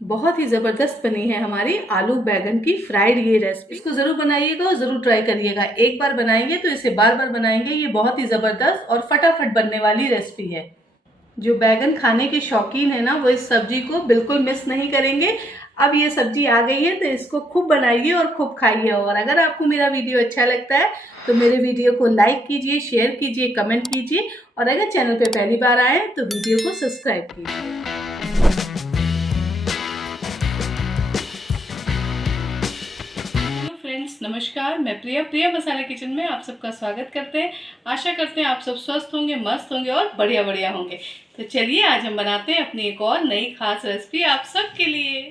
बहुत ही ज़बरदस्त बनी है हमारी आलू बैगन की फ्राइड ये रेसिपी। इसको ज़रूर बनाइएगा और ज़रूर ट्राई करिएगा। एक बार बनाएंगे तो इसे बार बार बनाएंगे। ये बहुत ही ज़बरदस्त और फटाफट बनने वाली रेसिपी है। जो बैगन खाने के शौकीन है ना, वो इस सब्जी को बिल्कुल मिस नहीं करेंगे। अब ये सब्जी आ गई है तो इसको खूब बनाइए और खूब खाइए। और अगर आपको मेरा वीडियो अच्छा लगता है तो मेरे वीडियो को लाइक कीजिए, शेयर कीजिए, कमेंट कीजिए और अगर चैनल पे पहली बार आए तो वीडियो को सब्सक्राइब कीजिए। फ्रेंड्स नमस्कार, मैं प्रिया मसाला किचन में आप सबका स्वागत करते हैं। आशा करते हैं आप सब स्वस्थ होंगे, मस्त होंगे और बढ़िया बढ़िया होंगे। तो चलिए आज हम बनाते हैं अपनी एक और नई खास रेसिपी आप सबके लिए।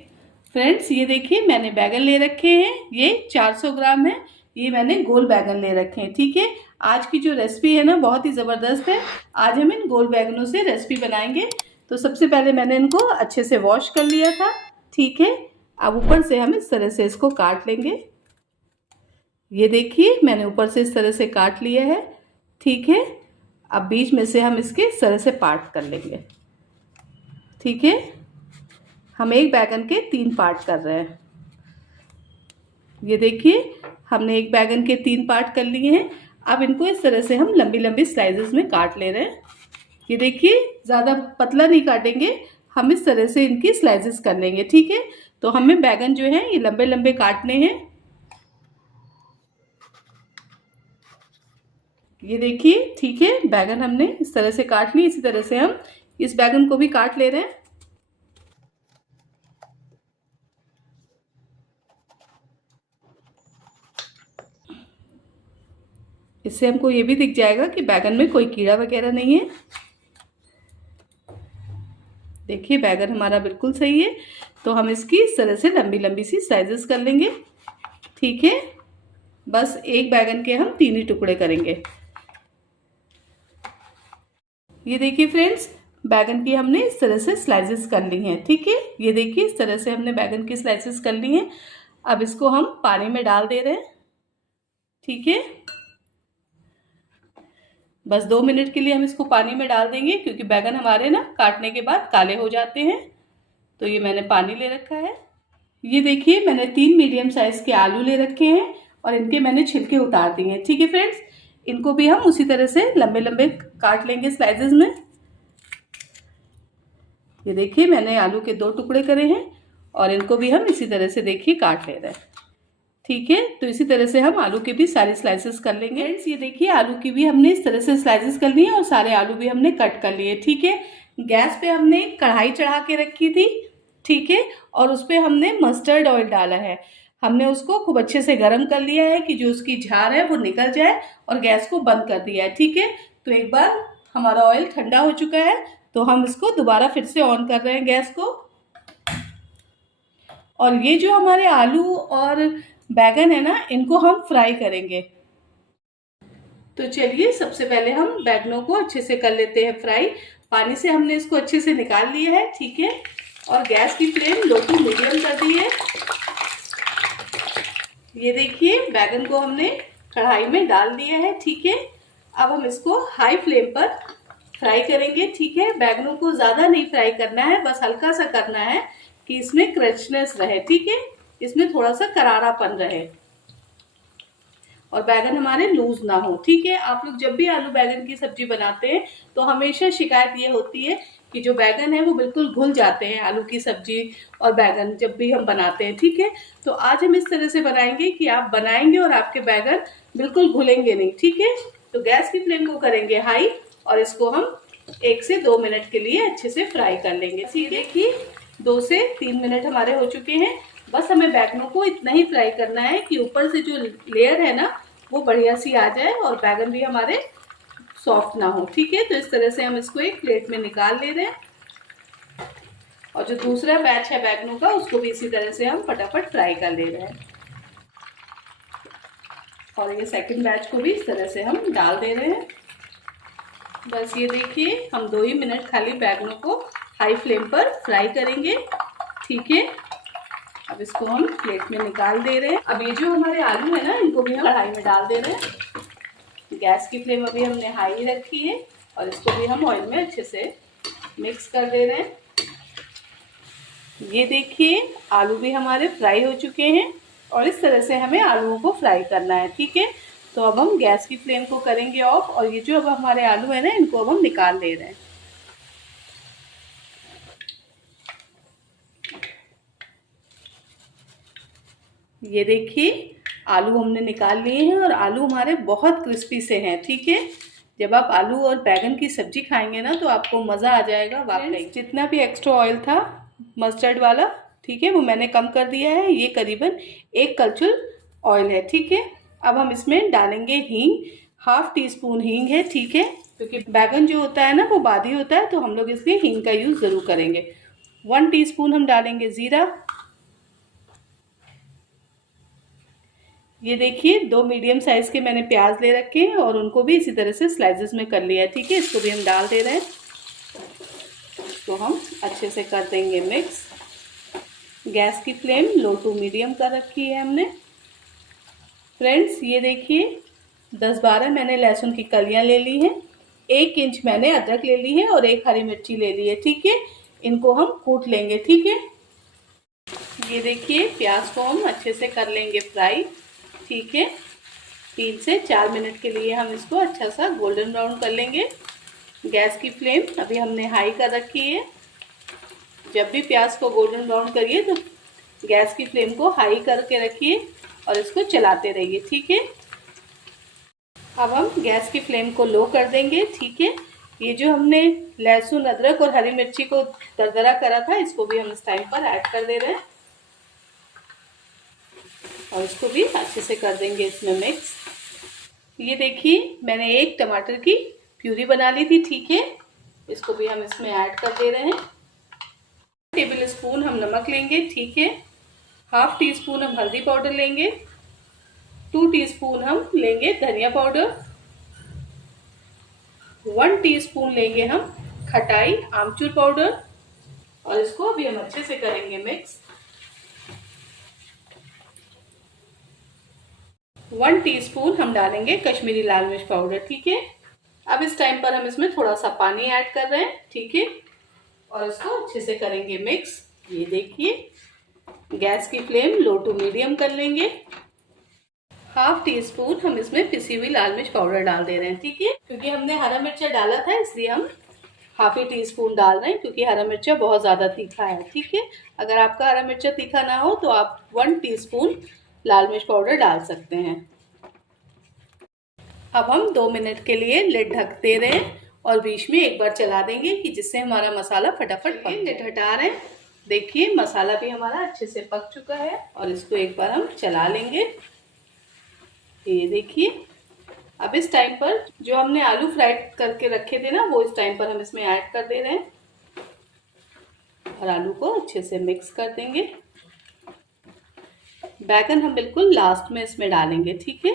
फ्रेंड्स ये देखिए, मैंने बैगन ले रखे हैं, ये 400 ग्राम है। ये मैंने गोल बैगन ले रखे हैं। ठीक है, आज की जो रेसिपी है ना बहुत ही ज़बरदस्त है। आज हम इन गोल बैगनों से रेसिपी बनाएंगे। तो सबसे पहले मैंने इनको अच्छे से वॉश कर लिया था। ठीक है, अब ऊपर से हम इस तरह से इसको काट लेंगे। ये देखिए, मैंने ऊपर से इस तरह से काट लिया है। ठीक है, अब बीच में से हम इसके इस तरह से पार्ट कर लेंगे। ठीक है, हम एक बैगन के 3 पार्ट कर रहे हैं। ये देखिए, हमने एक बैगन के 3 पार्ट कर लिए हैं। अब इनको इस तरह से हम लंबी लंबी स्लाइसेस में काट ले रहे हैं। ये देखिए, ज़्यादा पतला नहीं काटेंगे, हम इस तरह से इनकी स्लाइसेस कर लेंगे। ठीक है, तो हमें बैगन जो है ये लंबे लंबे काटने हैं। ये देखिए, ठीक है, बैगन हमने इस तरह से काट ली। इसी तरह से हम इस बैगन को भी काट ले रहे हैं। इससे हमको ये भी दिख जाएगा कि बैगन में कोई कीड़ा वगैरह नहीं है। देखिए, बैगन हमारा बिल्कुल सही है। तो हम इसकी इस तरह से लंबी लंबी सी स्लाइसेस कर लेंगे। ठीक है, बस एक बैगन के हम 3 ही टुकड़े करेंगे। ये देखिए फ्रेंड्स, बैगन की हमने इस तरह से स्लाइसेस कर ली हैं। ठीक है, ये देखिए, इस तरह से हमने बैगन की स्लाइसेस कर ली हैं। अब इसको हम पानी में डाल दे रहे हैं। ठीक है, बस 2 मिनट के लिए हम इसको पानी में डाल देंगे, क्योंकि बैगन हमारे ना काटने के बाद काले हो जाते हैं। तो ये मैंने पानी ले रखा है। ये देखिए, मैंने 3 मीडियम साइज के आलू ले रखे हैं और इनके मैंने छिलके उतार दिए हैं। ठीक है फ्रेंड्स, इनको भी हम उसी तरह से लंबे लंबे काट लेंगे स्लाइसेस में। ये देखिए, मैंने आलू के 2 टुकड़े करे हैं और इनको भी हम इसी तरह से देखिए काट ले रहे हैं। ठीक है, तो इसी तरह से हम आलू के भी सारी स्लाइसेस कर लेंगे। फ्रेंड्स ये देखिए, आलू की भी हमने इस तरह से स्लाइसेस कर लिए और सारे आलू भी हमने कट कर लिए। ठीक है, गैस पे हमने कढ़ाई चढ़ा के रखी थी। ठीक है, और उस पर हमने मस्टर्ड ऑयल डाला है। हमने उसको खूब अच्छे से गर्म कर लिया है कि जो उसकी झार है वो निकल जाए, और गैस को बंद कर दिया है। ठीक है, तो एक बार हमारा ऑयल ठंडा हो चुका है तो हम इसको दोबारा फिर से ऑन कर रहे हैं गैस को। और ये जो हमारे आलू और बैगन है ना, इनको हम फ्राई करेंगे। तो चलिए, सबसे पहले हम बैगनों को अच्छे से कर लेते हैं फ्राई। पानी से हमने इसको अच्छे से निकाल लिया है। ठीक है, और गैस की फ्लेम लो टू मीडियम कर दी है। ये देखिए, बैगन को हमने कढ़ाई में डाल दिया है। ठीक है, अब हम इसको हाई फ्लेम पर फ्राई करेंगे। ठीक है, बैगनों को ज़्यादा नहीं फ्राई करना है, बस हल्का सा करना है कि इसमें क्रंचनेस रहे। ठीक है, इसमें थोड़ा सा करारापन रहे और बैगन हमारे लूज ना हो। ठीक है, आप लोग जब भी आलू बैगन की सब्जी बनाते हैं तो हमेशा शिकायत ये होती है कि जो बैगन है वो बिल्कुल घुल जाते हैं, आलू की सब्जी और बैगन जब भी हम बनाते हैं। ठीक है, तो आज हम इस तरह से बनाएंगे कि आप बनाएंगे और आपके बैगन बिल्कुल घुलेंगे नहीं। ठीक है, तो गैस की फ्लेम को करेंगे हाई और इसको हम 1 से 2 मिनट के लिए अच्छे से फ्राई कर लेंगे। ठीक है, कि 2 से 3 मिनट हमारे हो चुके हैं। बस हमें बैगनों को इतना ही फ्राई करना है कि ऊपर से जो लेयर है ना वो बढ़िया सी आ जाए और बैगन भी हमारे सॉफ्ट ना हो। ठीक है, तो इस तरह से हम इसको एक प्लेट में निकाल ले रहे हैं और जो दूसरा बैच है बैगनों का उसको भी इसी तरह से हम फटाफट फ्राई कर ले रहे हैं। और ये सेकंड बैच को भी इस तरह से हम डाल दे रहे हैं। बस ये देखिए, हम 2 ही मिनट खाली बैगनों को हाई फ्लेम पर फ्राई करेंगे। ठीक है, अब इसको हम प्लेट में निकाल दे रहे हैं। अब ये जो हमारे आलू है ना, इनको भी हम कढ़ाई में डाल दे रहे हैं। गैस की फ्लेम अभी हमने हाई रखी है और इसको भी हम ऑयल में अच्छे से मिक्स कर दे रहे हैं। ये देखिए आलू भी हमारे फ्राई हो चुके हैं और इस तरह से हमें आलूओं को फ्राई करना है। ठीक है, तो अब हम गैस की फ्लेम को करेंगे ऑफ और ये जो अब हमारे आलू है ना, इनको अब हम निकाल ले रहे हैं। ये देखिए आलू हमने निकाल लिए हैं और आलू हमारे बहुत क्रिस्पी से हैं। ठीक है, जब आप आलू और बैगन की सब्जी खाएंगे ना तो आपको मज़ा आ जाएगा वाकई। जितना भी एक्स्ट्रा ऑयल था मस्टर्ड वाला, ठीक है, वो मैंने कम कर दिया है। ये करीबन 1 कलछुल ऑयल है। ठीक है, अब हम इसमें डालेंगे हींग, 1/2 टीस्पून हींग है। ठीक है, क्योंकि बैगन जो होता है ना वो बादी होता है, तो हम लोग इसलिए हींग का यूज़ ज़रूर करेंगे। 1 टीस्पून हम डालेंगे ज़ीरा। ये देखिए 2 मीडियम साइज़ के मैंने प्याज ले रखे हैं और उनको भी इसी तरह से स्लाइसेस में कर लिया है। ठीक है, इसको भी हम डाल दे रहे हैं। इसको हम अच्छे से कर देंगे मिक्स। गैस की फ्लेम लो टू मीडियम कर रखी है हमने। फ्रेंड्स ये देखिए 10-12 मैंने लहसुन की कलियां ले ली हैं, 1 इंच मैंने अदरक ले ली है और 1 हरी मिर्ची ले ली है। ठीक है, इनको हम कूट लेंगे। ठीक है, ये देखिए प्याज को हम अच्छे से कर लेंगे फ्राई। ठीक है, 3 से 4 मिनट के लिए हम इसको अच्छा सा गोल्डन ब्राउन कर लेंगे। गैस की फ्लेम अभी हमने हाई कर रखी है। जब भी प्याज को गोल्डन ब्राउन करिए तो गैस की फ्लेम को हाई करके रखिए और इसको चलाते रहिए। ठीक है, अब हम गैस की फ्लेम को लो कर देंगे। ठीक है, ये जो हमने लहसुन अदरक और हरी मिर्ची को दरदरा करा था, इसको भी हम इस टाइम पर ऐड कर दे रहे हैं और इसको भी अच्छे से कर देंगे इसमें मिक्स। ये देखिए मैंने 1 टमाटर की प्यूरी बना ली थी। ठीक है, इसको भी हम इसमें ऐड कर दे रहे हैं। 1 टेबल स्पून हम नमक लेंगे। ठीक है, 1/2 टीस्पून हम हल्दी पाउडर लेंगे, 2 टीस्पून हम लेंगे धनिया पाउडर, 1 टीस्पून लेंगे हम खटाई आमचूर पाउडर और इसको भी हम अच्छे से करेंगे मिक्स। 1 टीस्पून हम डालेंगे कश्मीरी लाल मिर्च पाउडर। ठीक है, अब इस टाइम पर हम इसमें थोड़ा सा पानी ऐड कर रहे हैं। ठीक है, और इसको अच्छे से करेंगे मिक्स। ये देखिए गैस की फ्लेम लो टू मीडियम कर लेंगे। 1/2 टीस्पून हम इसमें पिसी हुई लाल मिर्च पाउडर डाल दे रहे हैं। ठीक है, क्योंकि हमने हरा मिर्चा डाला था इसलिए हम 1/2 टीस्पून डाल रहे हैं, क्योंकि हरा मिर्चा बहुत ज़्यादा तीखा है। ठीक है, अगर आपका हरा मिर्चा तीखा ना हो तो आप 1 टीस्पून लाल मिर्च पाउडर डाल सकते हैं। अब हम 2 मिनट के लिए लिड ढक दे रहे हैं और बीच में एक बार चला देंगे कि जिससे हमारा मसाला फटाफट पक। लिड हटा रहे हैं, देखिए मसाला भी हमारा अच्छे से पक चुका है और इसको एक बार हम चला लेंगे। ये देखिए अब इस टाइम पर जो हमने आलू फ्राई करके रखे थे ना, वो इस टाइम पर हम इसमें ऐड कर दे रहे हैं और आलू को अच्छे से मिक्स कर देंगे। बैगन हम बिल्कुल लास्ट में इसमें डालेंगे। ठीक है,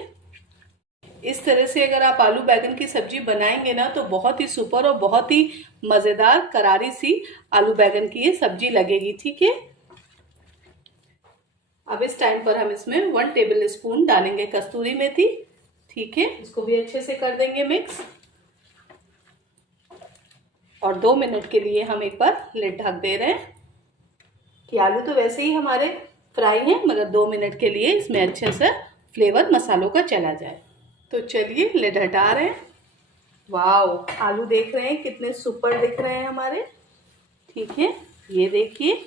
इस तरह से अगर आप आलू बैगन की सब्जी बनाएंगे ना तो बहुत ही सुपर और बहुत ही मज़ेदार करारी सी आलू बैगन की ये सब्जी लगेगी। ठीक है, अब इस टाइम पर हम इसमें 1 टेबल स्पून डालेंगे कस्तूरी मेथी। ठीक है, इसको भी अच्छे से कर देंगे मिक्स और 2 मिनट के लिए हम एक बार लिड ढक दे रहे हैं कि आलू तो वैसे ही हमारे फ्राई हैं, मगर 2 मिनट के लिए इसमें अच्छे से फ्लेवर मसालों का चला जाए। तो चलिए लिड हटा रहे हैं। वाओ, आलू देख रहे हैं कितने सुपर दिख रहे हैं हमारे। ठीक है, ये देखिए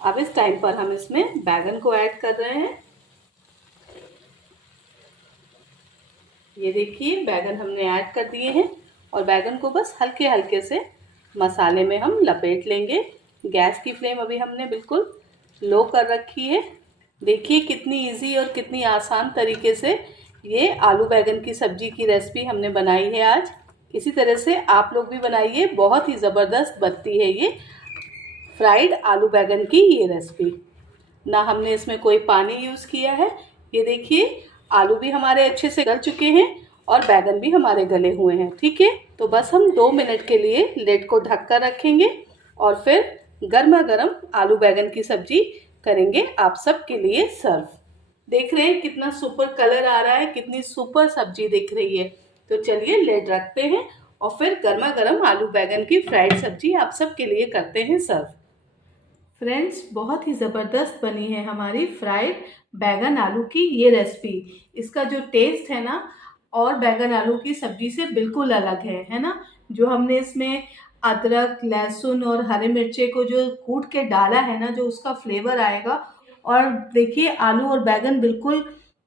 अब इस टाइम पर हम इसमें बैगन को ऐड कर रहे हैं। ये देखिए बैगन हमने ऐड कर दिए हैं और बैगन को बस हल्के हल्के से मसाले में हम लपेट लेंगे। गैस की फ्लेम अभी हमने बिल्कुल लो कर रखी है। देखिए कितनी इजी और कितनी आसान तरीके से ये आलू बैगन की सब्जी की रेसिपी हमने बनाई है आज। इसी तरह से आप लोग भी बनाइए, बहुत ही ज़बरदस्त बनती है ये फ्राइड आलू बैगन की ये रेसिपी। ना हमने इसमें कोई पानी यूज़ किया है। ये देखिए आलू भी हमारे अच्छे से गल चुके हैं और बैगन भी हमारे गले हुए हैं। ठीक है, तो बस हम 2 मिनट के लिए लिड को ढक कर रखेंगे और फिर गर्मा गर्म आलू बैगन की सब्जी करेंगे आप सबके लिए सर्व। देख रहे हैं कितना सुपर कलर आ रहा है, कितनी सुपर सब्जी दिख रही है। तो चलिए लिड रखते हैं और फिर गर्मा गर्म आलू बैगन की फ्राइड सब्जी आप सबके लिए करते हैं सर्व। फ्रेंड्स, बहुत ही ज़बरदस्त बनी है हमारी फ्राइड बैगन आलू की ये रेसिपी। इसका जो टेस्ट है ना, और बैगन आलू की सब्जी से बिल्कुल अलग है ना। जो हमने इसमें अदरक, लहसुन और हरे मिर्चे को जो कूट के डाला है ना, जो उसका फ्लेवर आएगा। और देखिए आलू और बैगन बिल्कुल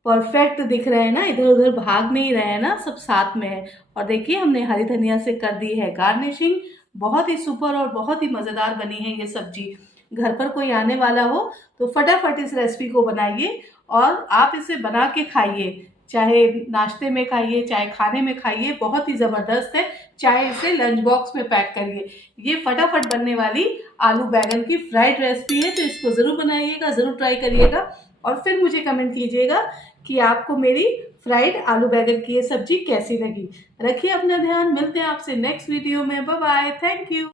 परफेक्ट दिख रहे हैं ना, इधर उधर भाग नहीं रहे हैं ना, सब साथ में है। और देखिए हमने हरी धनिया से कर दी है गार्निशिंग। बहुत ही सुपर और बहुत ही मज़ेदार बनी है ये सब्जी। घर पर कोई आने वाला हो तो फटाफट इस रेसिपी को बनाइए और आप इसे बना के खाइए। चाहे नाश्ते में खाइए, चाहे खाने में खाइए, बहुत ही ज़बरदस्त है। चाहे इसे लंच बॉक्स में पैक करिए। ये फटाफट बनने वाली आलू बैगन की फ्राइड रेसिपी है, तो इसको ज़रूर बनाइएगा, ज़रूर ट्राई करिएगा और फिर मुझे कमेंट कीजिएगा कि आपको मेरी फ्राइड आलू बैगन की ये सब्जी कैसी लगी। रखिए अपना ध्यान, मिलते हैं आपसे नेक्स्ट वीडियो में। Bye bye, thank you.